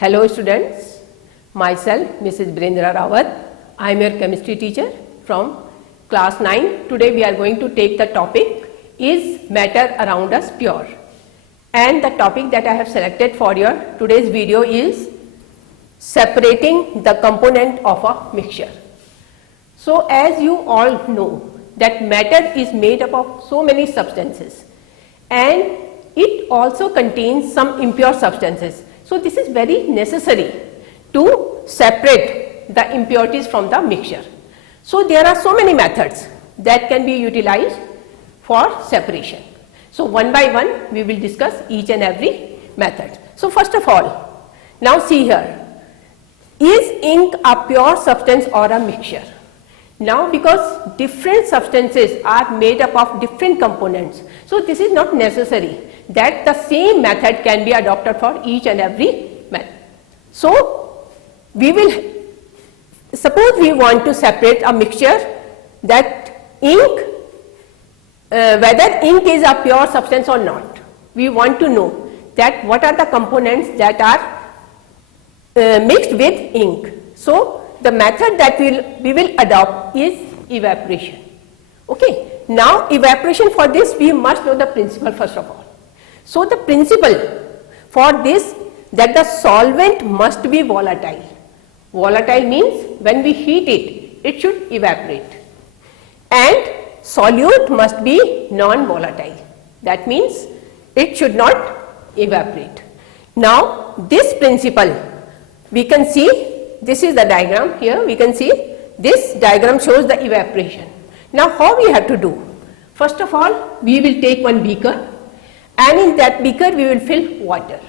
Hello students, myself Mrs. Brindra Rawat. I am your chemistry teacher from class 9. Today we are going to take the topic is matter around us pure, and the topic that I have selected for your today's video is separating the component of a mixture. So as you all know that matter is made up of so many substances and it also contains some impure substances. So this is very necessary to separate the impurities from the mixture. So there are so many methods that can be utilized for separation. So one by one we will discuss each and every method. So first of all, now see here, is ink a pure substance or a mixture? Now because different substances are made up of different components, so this is not necessary that the same method can be adopted for each and every method. So we will, suppose we want to separate a mixture, that ink, whether ink is a pure substance or not, we want to know that what are the components that are mixed with ink. So the method that we will adopt is evaporation. Okay. Now evaporation, for this we must know the principle first of all. So the principle for this, that the solvent must be volatile. Volatile means when we heat it, it should evaporate, and solute must be non-volatile. That means it should not evaporate. Now this principle we can see. This is the diagram. Here we can see this diagram shows the evaporation. Now how we have to do? First of all, we will take one beaker, and in that beaker we will fill water.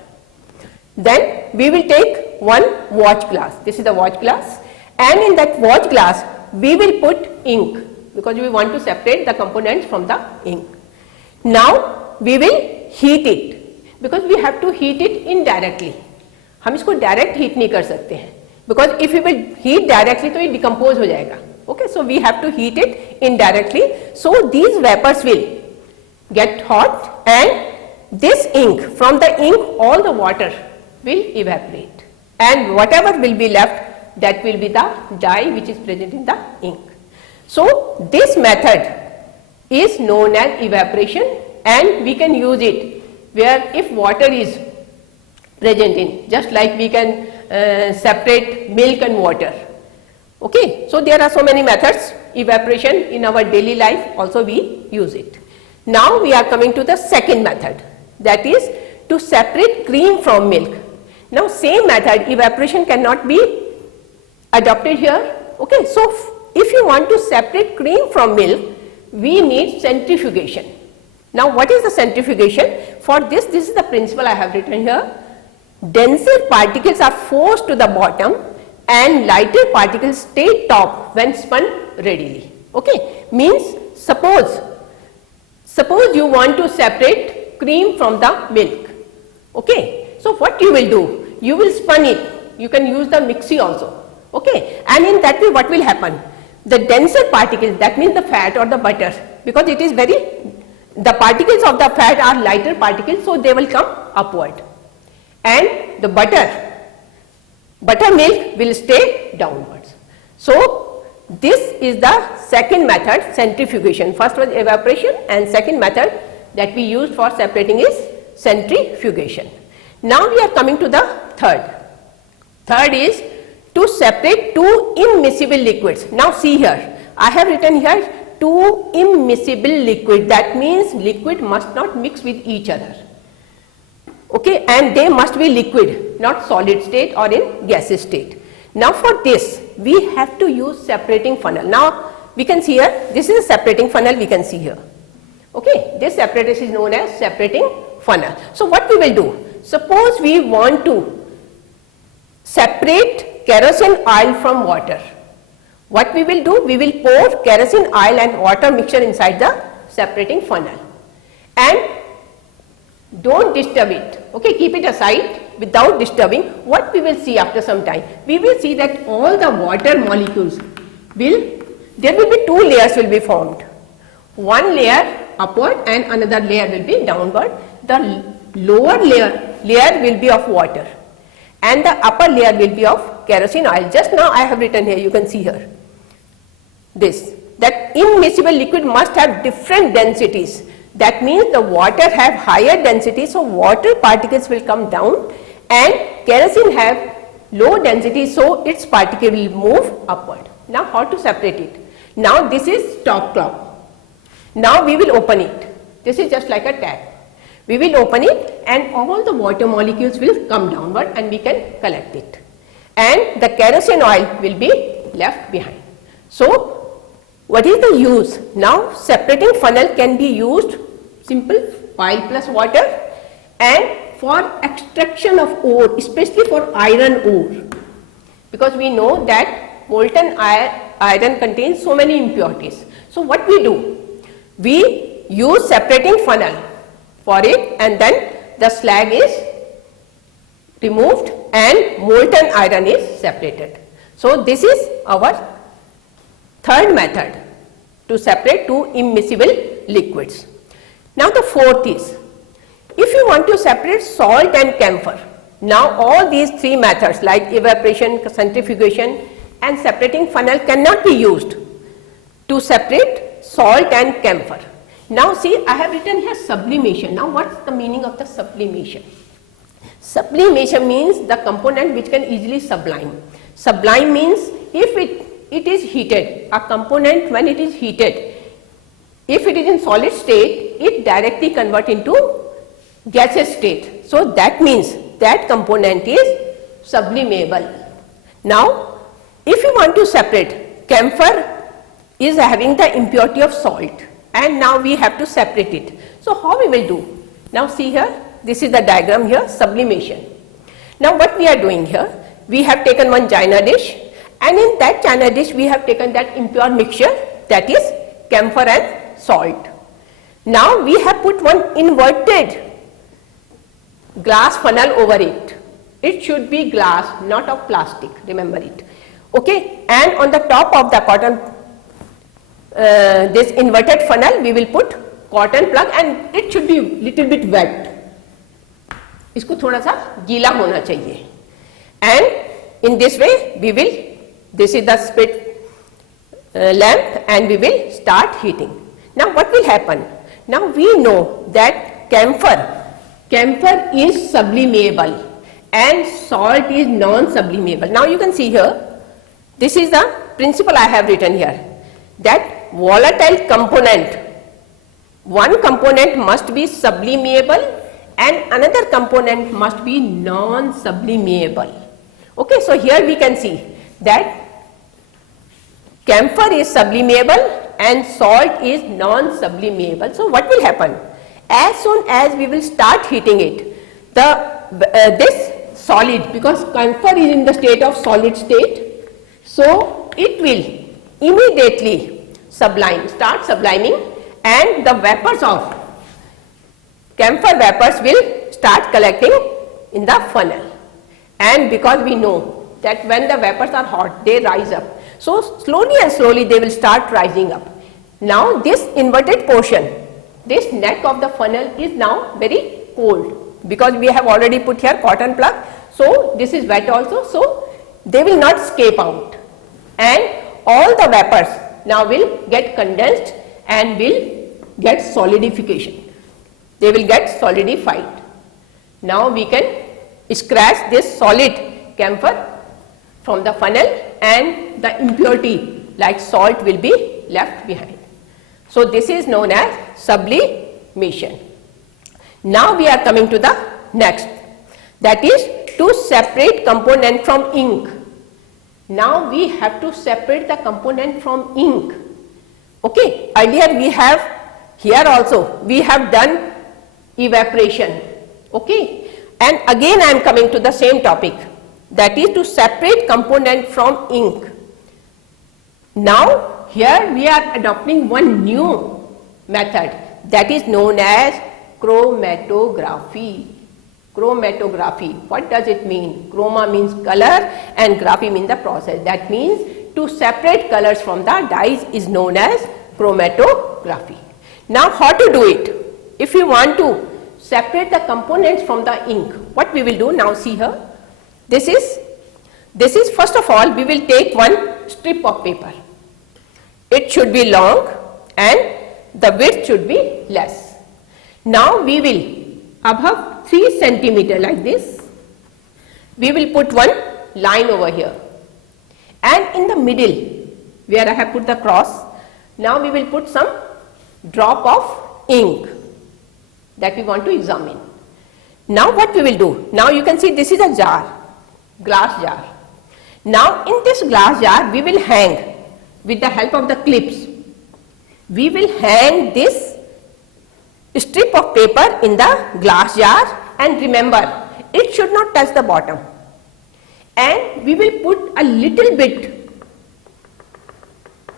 Then we will take one watch glass. This is the watch glass, and in that watch glass we will put ink, because we want to separate the components from the ink. Now we will heat it, because we have to heat it indirectly. हम इसको direct heat नहीं कर सकते हैं, because if we will heat directly तो ये decompose हो जाएगा. Okay, so we have to heat it indirectly. So these vapors will get hot, and this ink, from the ink all the water will evaporate, and whatever will be left, that will be the dye which is present in the ink. So this method is known as evaporation, and we can use it where if water is present in, just like we can separate milk and water. Okay, so there are so many methods. Evaporation in our daily life also we use it. Now we are coming to the second method, that is to separate cream from milk. Now same method, evaporation cannot be adopted here. Okay, so if you want to separate cream from milk, we need centrifugation. Now what is the centrifugation? For this is the principle I have written here. Denser particles are forced to the bottom and lighter particles stay top when spun readily. Okay, means suppose you want to separate cream from the milk. Okay, so what you will do? You will spun it. You can use the mixie also. Okay, and in that way what will happen? The denser particles, that means the fat or the butter, because it is the particles of the fat are lighter particles, so they will come upward, and the buttermilk will stay downwards. So this is the second method, centrifugation. First was evaporation, and second method that we used for separating is centrifugation. Now we are coming to the third. Third is to separate two immiscible liquids. Now see here, I have written here two immiscible liquid. That means liquid must not mix with each other. Okay, and they must be liquid, not solid state or in gaseous state. Now for this we have to use separating funnel. Now we can see here, this is a separating funnel, we can see here. Okay, this apparatus is known as separating funnel. So what we will do? Suppose we want to separate kerosene oil from water. What we will do? We will pour kerosene oil and water mixture inside the separating funnel, and don't disturb it. Okay, keep it aside without disturbing. What we will see after some time? We will see that all the water molecules there will be two layers will be formed. One layer upward and another layer will be downward. The lower layer will be of water, and the upper layer will be of kerosene oil. Just now I have written here, you can see here, this, that immiscible liquid must have different densities. That means the water have higher density, so water particles will come down, and kerosene have low density, so its particle will move upward. Now how to separate it? Now this is stop clock. Now we will open it. This is just like a tap. We will open it and all the water molecules will come downward and we can collect it. And the kerosene oil will be left behind. So what is the use? Now separating funnel can be used simple, oil plus water, and for extraction of ore, especially for iron ore, because we know that molten iron contains so many impurities. So what we do? We use separating funnel for it, and then the slag is removed and molten iron is separated. So this is our third method to separate two immiscible liquids. Now the fourth is, if you want to separate salt and camphor, now all these three methods like evaporation, centrifugation and separating funnel cannot be used to separate salt and camphor. Now see, I have written here sublimation. Now what's the meaning of the sublimation? Sublimation means the component which can easily sublime. Sublime means if it is heated, a component when it is heated, if it is in solid state, it directly converts into gaseous state. So that means that component is sublimable. Now if you want to separate, camphor is having the impurity of salt, and now we have to separate it. So how we will do? Now see here, this is the diagram here, sublimation. Now what we are doing here, we have taken one china dish, and in that china dish we have taken that impure mixture, that is camphor and salt. Now we have put one inverted glass funnel over it. It should be glass, not of plastic, remember it. Okay, and on the top of the cotton, this inverted funnel, we will put cotton plug, and it should be little bit wet. इसको थोड़ा सा गीला होना चाहिए. And in this way we will, this is the spit lamp, and we will start heating. Now what will happen? Now we know that camphor is sublimable and salt is non-sublimable. Now you can see here, this is the principle I have written here, that volatile component, one component must be sublimable and another component must be non-sublimable. Okay, so here we can see that camphor is sublimable and salt is non-sublimable. So what will happen? As soon as we will start heating it, this solid, because camphor is in the state of solid state, so it will immediately start subliming, and the vapors of camphor vapors will start collecting in the funnel. And because we know that when the vapors are hot, they rise up. So slowly and slowly they will start rising up. Now this inverted portion, this neck of the funnel is now very cold, because we have already put here cotton plug. So this is wet also, so they will not escape out, and all the vapors now will get condensed and will get solidification. They will get solidified. Now we can scratch this solid camphor from the funnel, and the impurity like salt will be left behind. So this is known as sublimation. Now we are coming to the next, that is to separate component from ink. Now we have to separate the component from ink. Okay, earlier we have, here also we have done evaporation. Okay, and again I am coming to the same topic, that is to separate component from ink. Now here we are adopting one new method, that is known as chromatography. Chromatography, what does it mean? Chroma means color and graphy means the process. That means to separate colors from the dyes is known as chromatography. Now how to do it? If you want to separate the components from the ink, what we will do? Now see here, This is first of all we will take one strip of paper. It should be long and the width should be less. Now we will above 3 centimeter like this, we will put one line over here, and in the middle where I have put the cross, now we will put some drop of ink that we want to examine. Now what we will do, now you can see this is a jar, glass jar. Now in this glass jar we will hang with the help of the clips, we will hang this strip of paper in the glass jar, and remember it should not touch the bottom, and we will put a little bit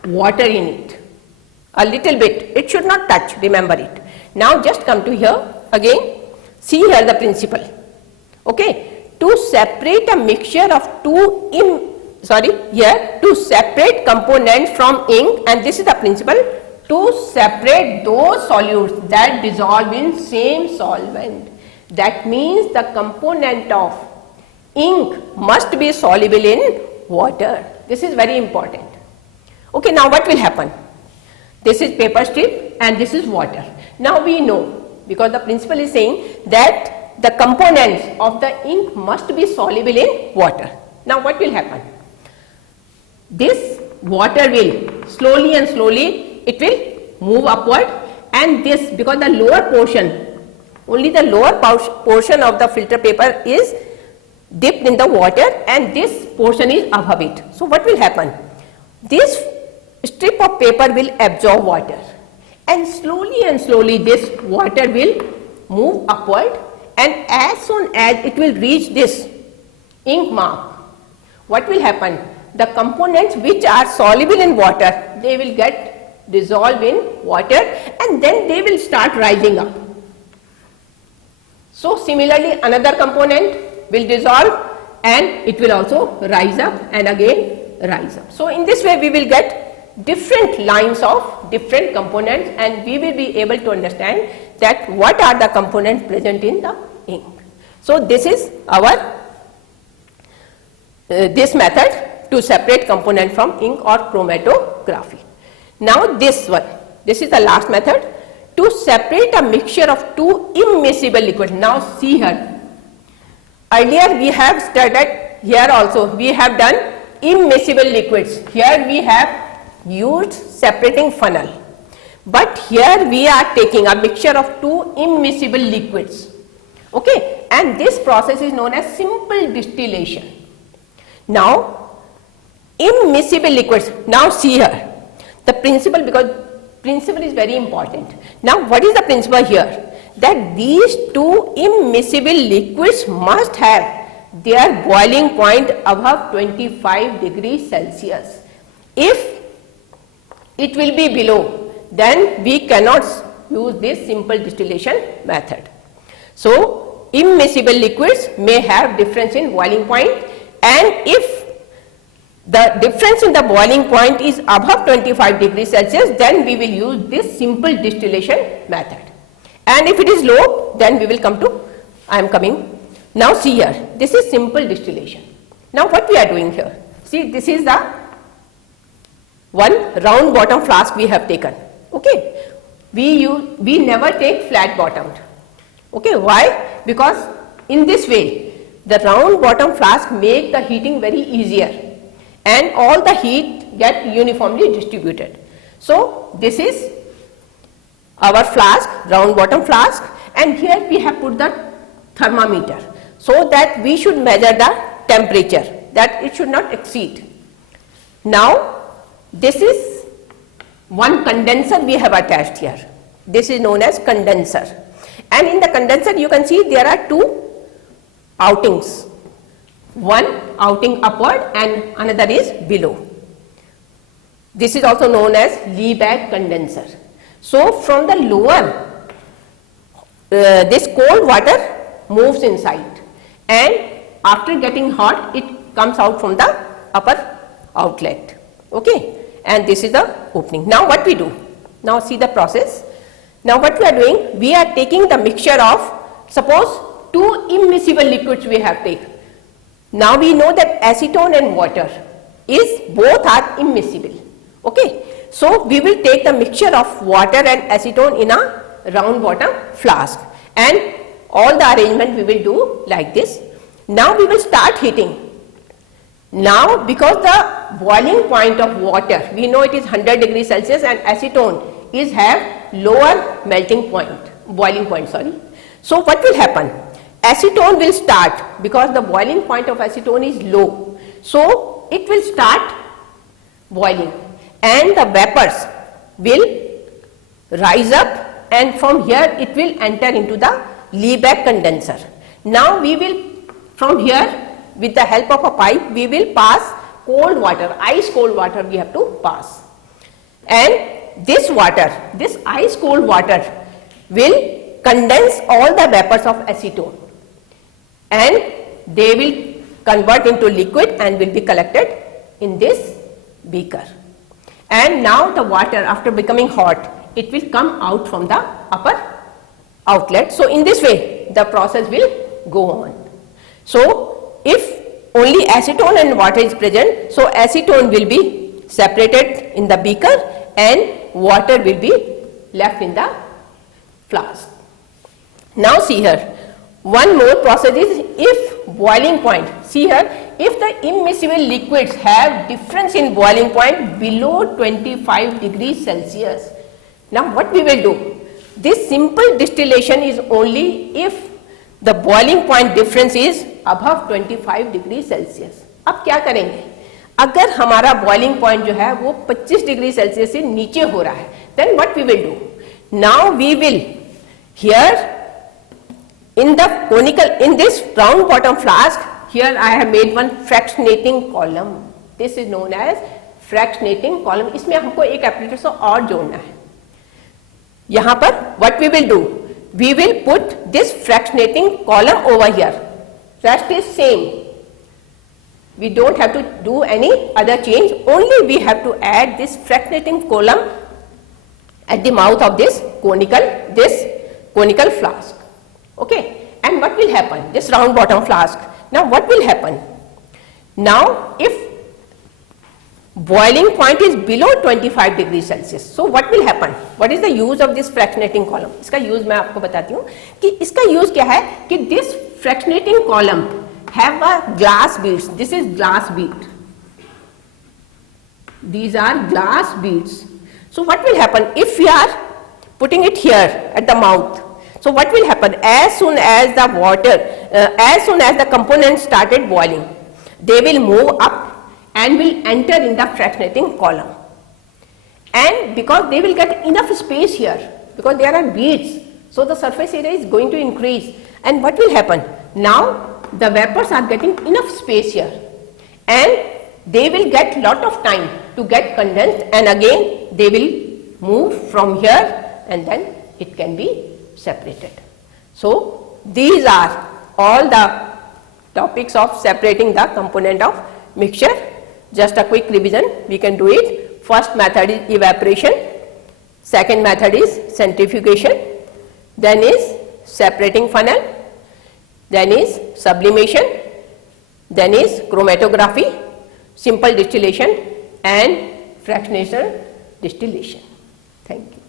water in it, a little bit, it should not touch, remember it. Now just come to here again, see here the principle, okay, to separate a mixture of to separate components from ink, and this is the principle, to separate those solutes that dissolve in same solvent. That means the component of ink must be soluble in water. This is very important. Okay, now what will happen? This is paper strip and this is water. Now we know, because the principle is saying that the components of the ink must be soluble in water. Now what will happen? This water will slowly and slowly it will move upward, and this, because the lower portion, only the lower portion of the filter paper is dipped in the water and this portion is above it. So what will happen? This strip of paper will absorb water, and slowly this water will move upward, and as soon as it will reach this ink mark, what will happen? The components which are soluble in water, they will get dissolved in water, and then they will start rising up. So similarly another component will dissolve and it will also rise up and again rise up. So in this way we will get different lines of different components, and we will be able to understand that what are the components present in the ink. So this is our this method to separate component from ink or chromatography. Now this one, this is the last method, to separate a mixture of two immiscible liquids. Now see here, earlier we have studied, here also we have done immiscible liquids. Here we have used separating funnel, but here we are taking a mixture of two immiscible liquids, okay, and this process is known as simple distillation. Now immiscible liquids, now see here the principle, because principle is very important. Now what is the principle here? That these two immiscible liquids must have their boiling point above 25 degrees Celsius. If it will be below, then we cannot use this simple distillation method. So immiscible liquids may have difference in boiling point, and if the difference in the boiling point is above 25 degrees Celsius, then we will use this simple distillation method, and if it is low, then we will come to, I am coming. Now see here, this is simple distillation. Now what we are doing here, see, this is the one round bottom flask we have taken, okay. We never take flat bottomed, okay. Why? Because in this way the round bottom flask make the heating very easier, and all the heat get uniformly distributed. So this is our flask, round bottom flask, and here we have put the thermometer, so that we should measure the temperature, that it should not exceed. Now this is one condenser we have attached here, this is known as condenser, and in the condenser you can see there are two outings, one outing upward and another is below. This is also known as Liebeck condenser. So from the lower, this cold water moves inside, and after getting hot it comes out from the upper outlet, okay, and this is the opening. Now what we do? Now see the process. Now what we are doing? We are taking the mixture of, suppose two immiscible liquids we have taken. Now we know that acetone and water both are immiscible. Okay, so we will take the mixture of water and acetone in a round bottom flask, and all the arrangement we will do like this. Now we will start heating. Now because the boiling point of water, we know it is 100 degrees Celsius, and acetone have lower melting point, boiling point, sorry. So what will happen? Acetone will start, because the boiling point of acetone is low, so it will start boiling, and the vapors will rise up, and from here it will enter into the Liebeck condenser. Now we will, from here, with the help of a pipe, we will pass cold water, ice cold water we have to pass, and this water, this ice cold water will condense all the vapors of acetone, and they will convert into liquid and will be collected in this beaker. And now the water, after becoming hot, it will come out from the upper outlet. So in this way the process will go on. So if only acetone and water is present, so acetone will be separated in the beaker and water will be left in the flask. Now see here, one more process is if boiling point. See here, if the immiscible liquids have difference in boiling point below 25 degrees Celsius. Now what we will do? This simple distillation is only if the boiling point difference is above 25 degree Celsius. अब क्या करेंगे? अगर हमारा boiling point जो है वो 25 degree Celsius से नीचे हो रहा है, then what we will do? Now we will here in the conical, in this round bottom flask, here I have made one fractionating column. This is known as fractionating column. इसमें हमको एक apparatus और जोड़ना है. यहाँ पर what we will do? We will put this fractionating column over here. Rest is same. We don't have to do any other change. Only we have to add this fractionating column at the mouth of this conical flask. Okay. And what will happen? This round bottom flask. Now what will happen? Now if boiling point is below 25 degrees Celsius, so what will happen? What is the use of this fractionating column? इसका use मैं आपको बताती हूँ कि इसका use क्या है कि this fractionating column have a glass beads. This is glass bead. These are glass beads. So what will happen if we are putting it here at the mouth? So what will happen? As soon as the water, as soon as the components started boiling, they will move up and will enter in the fractionating column. And because they will get enough space here, because there are beads, so the surface area is going to increase. And what will happen? Now the vapors are getting enough space here, and they will get lot of time to get condensed, and again they will move from here and then it can be separated. So these are all the topics of separating the component of mixture. Just a quick revision, we can do it. First method is evaporation, second method is centrifugation, then is separating funnel, then is sublimation, then is chromatography, simple distillation and fractional distillation. Thank you.